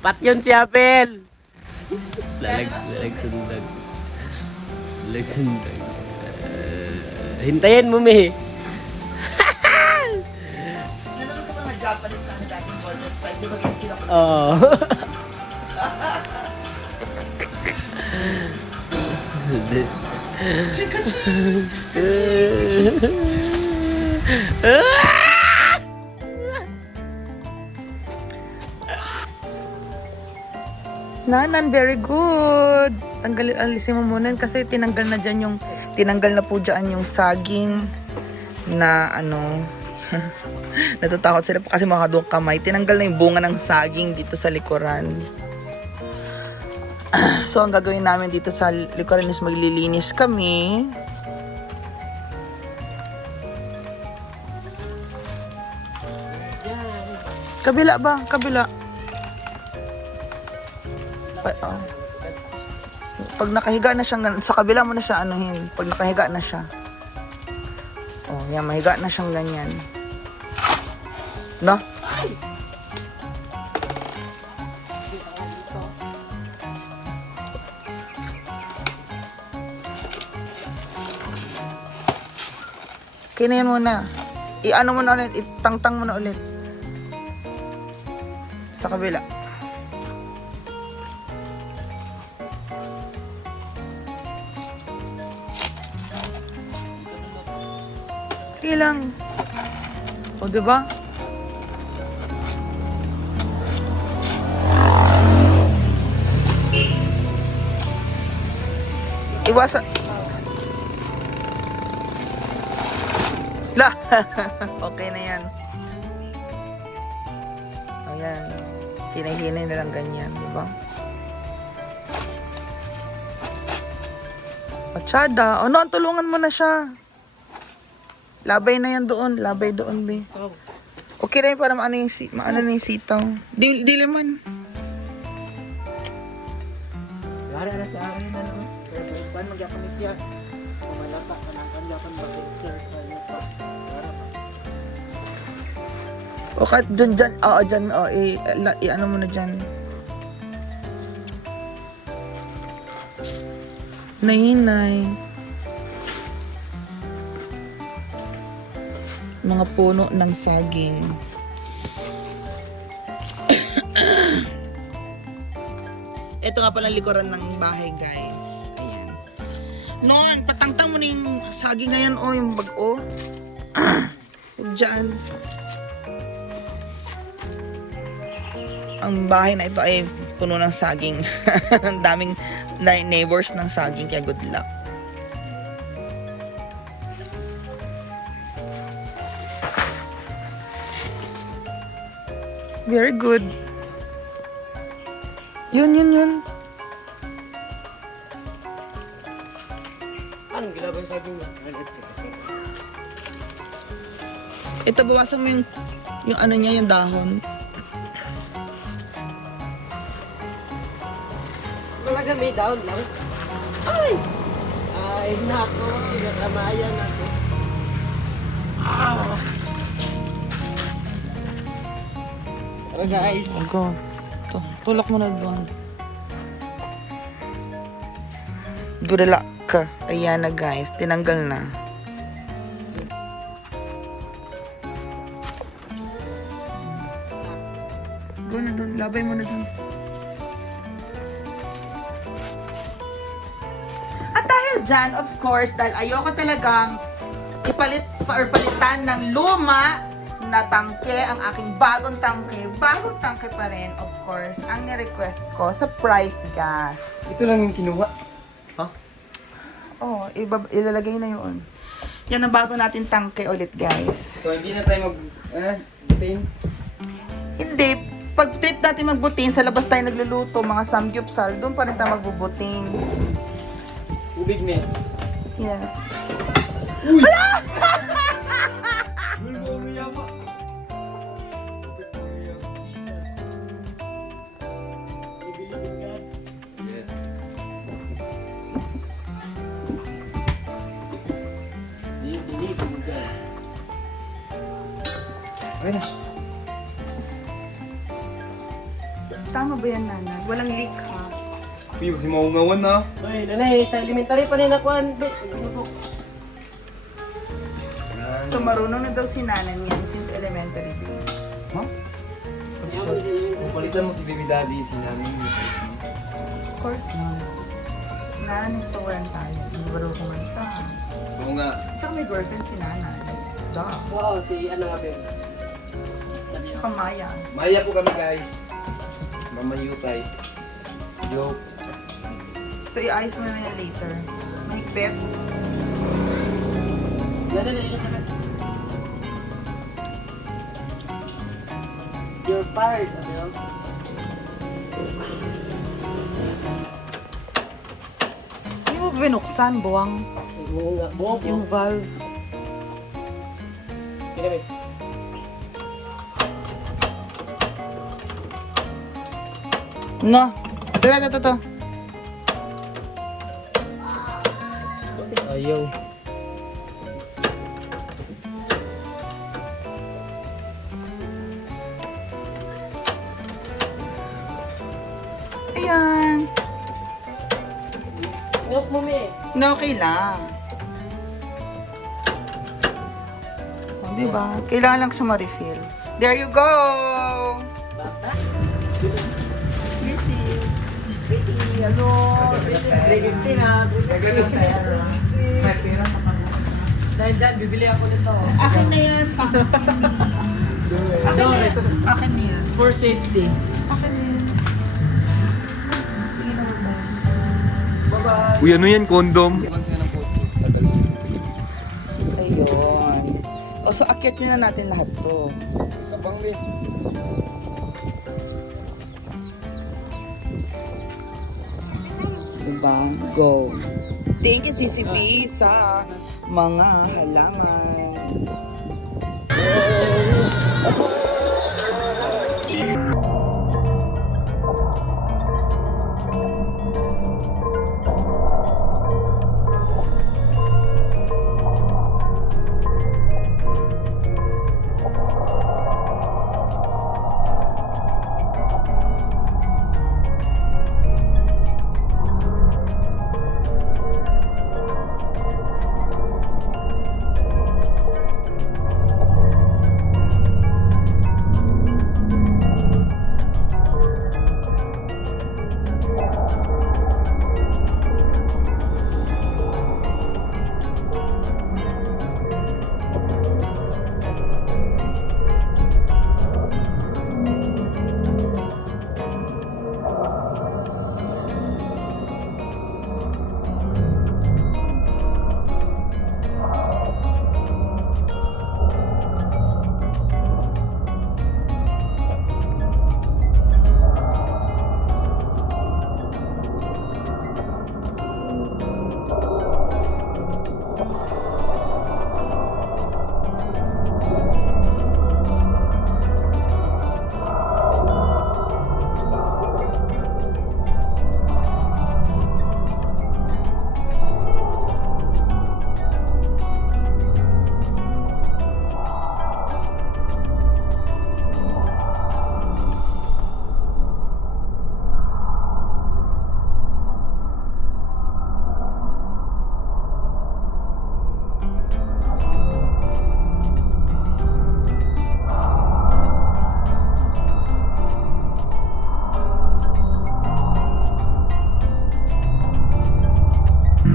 Pat yun si Apel. Lalag-sundag. Lalag-sundag. Hintayin mo, me. Nanonood ka ba ng Japanese na dating Golden Spike? Di ba ganyan sila? Oo. Chika. Nanan, very good. Alisin mo muna kasi tinanggal na po dyan yung saging na ano. Natatakot sila kasi makadong kamay. Tinanggal na yung bunga ng saging dito sa likuran. So, ang gagawin namin dito sa likuran is maglilinis kami. Kabila ba? Kabila. Pag nakahiga na siya, sa kabila mo na siya anuhin. Pag nakahiga na siya. Oh, yan, mahiga na siyang ganyan. No? Okay na yan muna. I-ano mo na ulit, itangtang mo na ulit. Sa kabila. Sige lang. O, diba? Iwasan. La! Okay na yan. Ayan. Hinay-hinay na lang ganyan, diba? Machada. O, no, tulungan mo na siya. Labay na yan doon. Labay doon, be. Okay na yun para maano na yung sitaw. Dili man. Lari na siya akin na naman. Pero paano magyakam siya? Pumalata ka ng kanyakan mag-exer. O kahit dun dyan. Oo, dyan. O, i-ano mo na dyan. Nahinay. Mga puno ng saging. Ito nga pala likuran ng bahay, guys. Ayan. Noon, patangtang mo na yung saging ngayon, o, yung bag-o. Diyan. Ang bahay na ito ay puno ng saging. Ang daming neighbors ng saging, kaya good luck. Very good. Yun. Anong ginabang sa akin mo? Ito, bawasan mo yung ano niya, yung dahon. Talaga may down lang. Ay! Ay, nako. Nakamayan ako. Ah! Tara guys. Go. Tulak mo na doon. Good luck. Ayan na, guys. Tinanggal na. Go na doon. Labay mo na doon. At dahil dyan, of course, dahil ayoko talagang palitan ng luma na tangke, ang aking bagong tangke pa rin, of course, ang ni-request ko sa price gas. Ito lang yung kinuha. Ha? Oh, ilalagay na yun. Yan ang bago natin tangke ulit, guys. So, hindi na tayo butin. Hindi, pag trip natin magbutin, sa labas tayo nagluluto, mga samgyupsal, doon pa rin tayo magbubutin. Tubig na. Yes. Uy! Okay na. Tama ba yan, nanay? Walang leak, ha? Piyo, si maungawan na. Uy, nanay, sa elementary pa rin nakuhan. So, marunong na daw si nanan yan since elementary days. Huh? So, palitan mo si baby daddy, si namin. Of course not. Nanan is so walang talent. Hindi marunong kumanta. Oo nga. Tsaka may girlfriend si nanan. Like, duh. Oo, si ano nga, Ben. Siya kamaya. Maya po kami guys. Mamayutay. Joke. So, i-ayos mo na yan later. Mahigpit. You're fired, Adele. Hindi mo binuksan, buwang. Oo nga. Buhok Yung valve. Kinamit. No. Ito. Ayaw. Ayan. Milk mo, me. No, okay lang. O, diba? Kailangan lang siya ma-refill. There you go! Bata. Ano? 350 na. 350. May pera pa ka. Dahil dyan, bibili ako nito. Akin na yan. No, Akin na yan. for safety. Akin na yan. Sige na, bye-bye. Uy, ano yan? Condom? Iwan sila ng post. Ayun. O, so akyat nyo na natin lahat to. Kabang rin. Diba? Go. Thank you, CCP, sa mga halaman.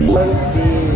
Monthly.